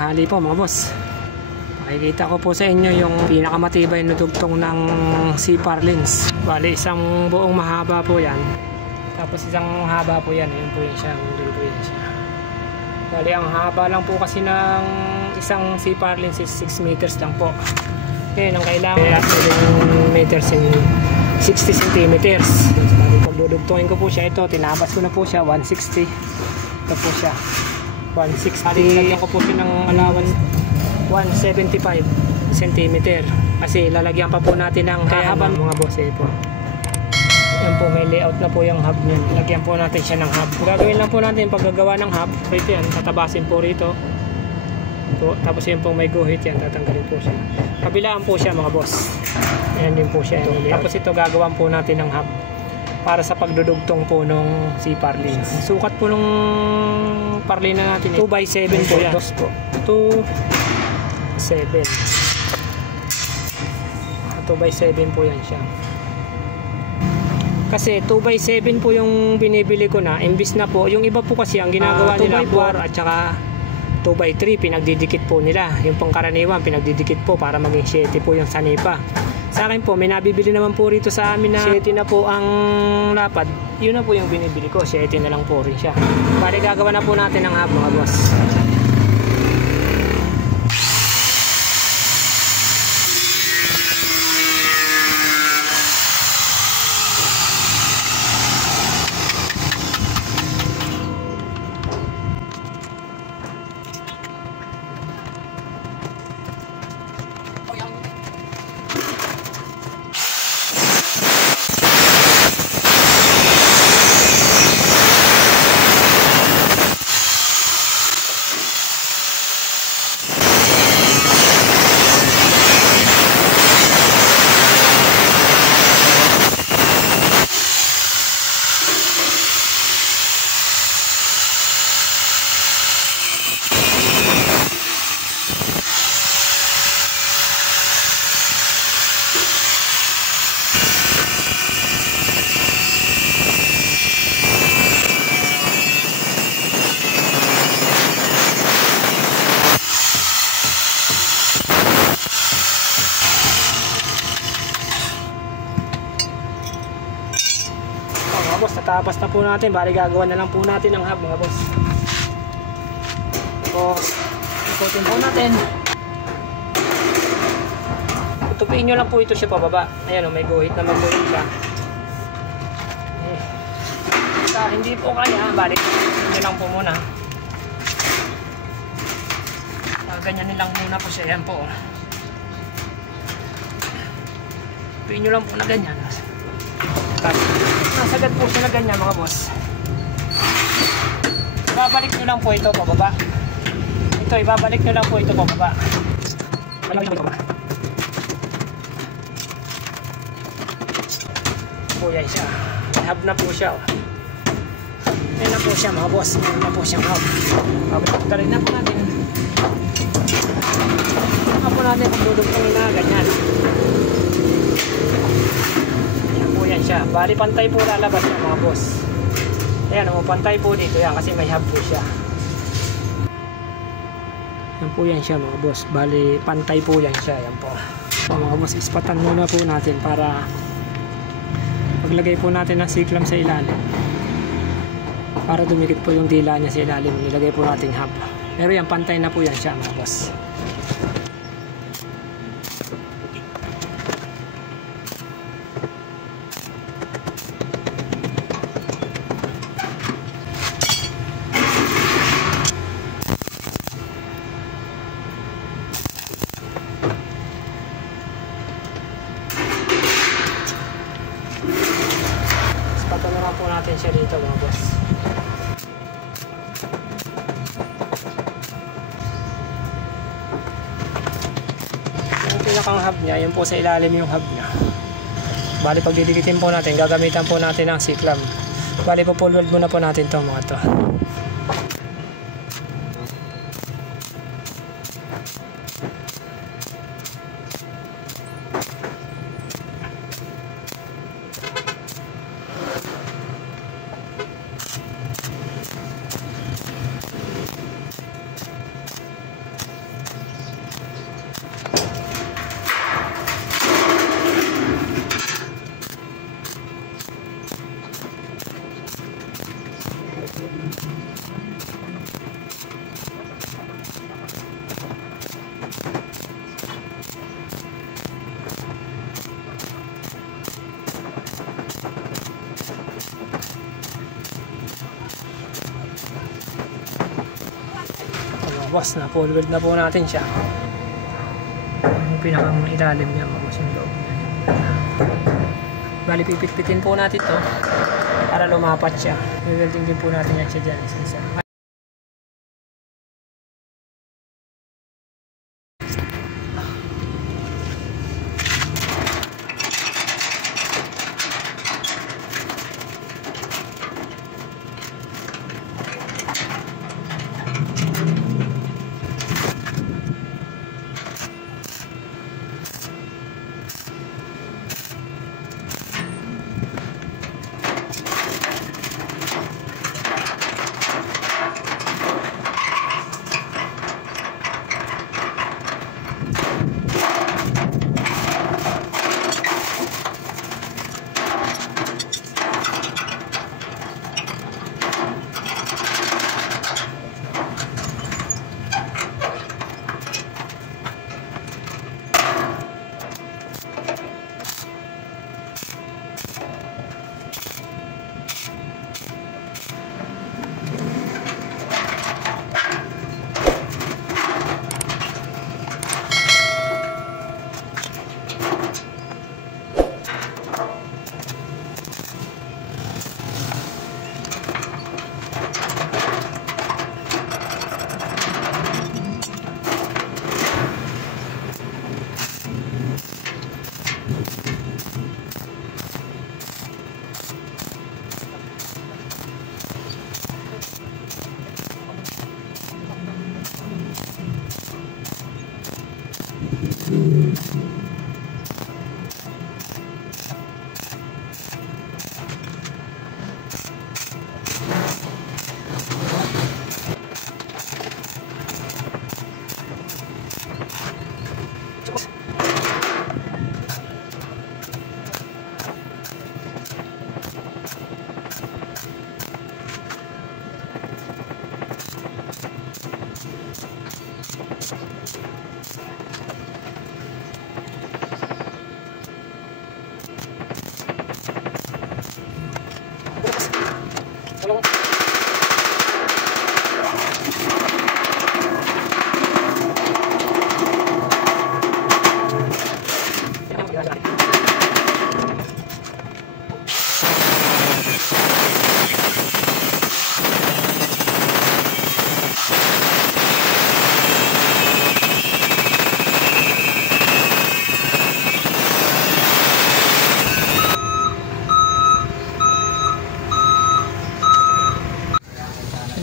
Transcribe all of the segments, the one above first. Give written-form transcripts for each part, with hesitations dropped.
tanghali po mga boss. Makikita ko po sa inyo yung pinakamatibay na dugtong ng C-par lens. Bali isang buong mahaba po yan. Tapos isang haba po yan. Ayun po yun siya. Ayun po yun siya. Bali ang haba lang po kasi ng isang C-par lens is 6 meters lang po. Ngayon ang kailangan 7 meters in 60 centimeters. Bali pag dudugtongin ko po siya, ito tinabas ko na po siya 160. Ito po siya 160. Lagyan ko po siya ng allowance 175 cm kasi lalagyan pa po natin ng kahabang mga boss po. Yan po, may layout na po yung hub niyan. Lagyan po natin siya ng hub. Gagawin lang po natin paggagawa ng hub. Ito yan, tatabasin po rito. Ito, tapos yun po may guhit yan, tatanggalin po siya. Kabilaan po siya mga boss. Ayan din po siya. Tapos ito gagawan po natin ng hub para sa pagdudugtong po nung C-par lens. Sukat po nung parlina natin 2x7 po yan. 2 po. 2x7. 2x7 po yan siya. Kasi 2x7 po yung binibili ko na. Imbis na po, yung iba po kasi ang ginagawa nila 4 at saka 2x3 pinagdidikit po nila. Yung pangkaraniwan pinagdidikit po para maging 7 po yung sanipa. Sa akin po, may nabibili naman po rito sa amin na 7 na po ang lapad. Yun na po yung binibili ko, 7 na lang po rin siya. Bali gagawa na po natin ng hub mga boss. Boss, natapos na po natin. Bali gagawa na lang po natin ng hub mga boss. Ikutin po natin. Tutupiin nyo lang po ito siya pababa. Ayan o, may guhit naman po yun siya. Hindi po kaya, bali nyo lang po muna. Ganyan nilang muna po siya. Ayan po. Tutupiin nyo lang po na ganyan. Nasagad po siya na ganyan mga boss. Ibabalik nyo lang po ito pababa. Ito, ibabalik nyo lang po ito pababa. Malaki ito pababa. Po yan siya. May hub na po siya. Yan na po siya mga boss. Yan na po siyang hub. Tarin na po natin. Yan na po natin kung dudugtongin na ganyan. Yan siya. Bali pantay po lalabas ng mga boss. Ayan o, pantay po dito yan kasi may hub po siya. Yan po yan siya mga boss. Bali pantay po yan siya. Yan po. So, mga boss, ispatan muna po natin para paglagay po natin ng siklam sa ilalim. Para dumikit po yung dila niya sa ilalim. Nilagay po natin hub. Pero yan, pantay na po yan siya mga boss. Patulungan po natin siya dito mga boss. Yung pinakang hub niya, yun po sa ilalim yung hub niya. Bali pag didikitin po natin, gagamitan po natin ng siklam. Bali po full weld muna po natin itong mga to. boss, na full weld na po natin siya. Yung pinakang ilalim niya mga boss yung loob niya. Bali pipit-pitin po natin to para lumapat siya. I-welding din po natin yan siya dyan isa-isa.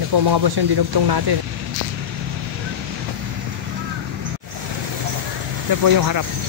Po mga boss yung dinugtong natin. Ito po yung harap.